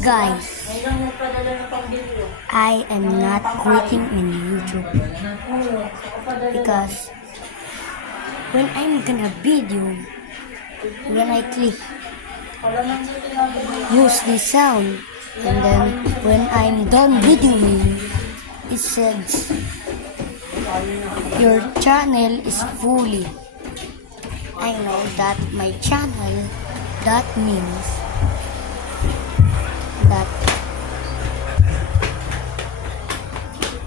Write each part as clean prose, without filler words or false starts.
Guys, I am not quitting in YouTube because when I'm gonna video, when I click use the sound, and then when I'm done videoing, it says your channel is fully. I know that my channel, that means that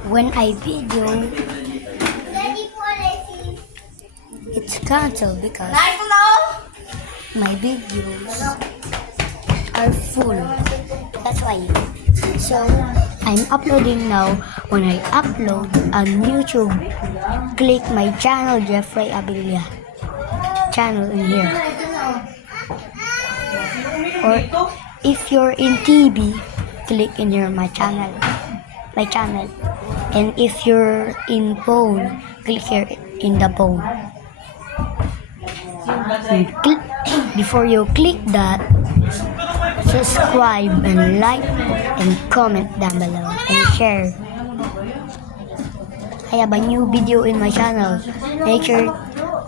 when I video, it's cancelled because my videos are full. That's why. So I'm uploading now. When I upload on YouTube, click my channel, Jeffrey Abilia channel in here. Or if you're in TV, click in here my channel. And if you're in phone, click here in the phone. Before you click that, subscribe and like and comment down below and share. I have a new video in my channel. Make sure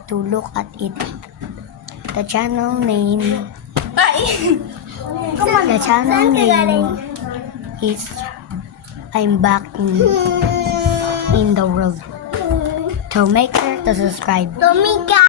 to look at it. The channel name is I'm back in the world. So make sure to subscribe.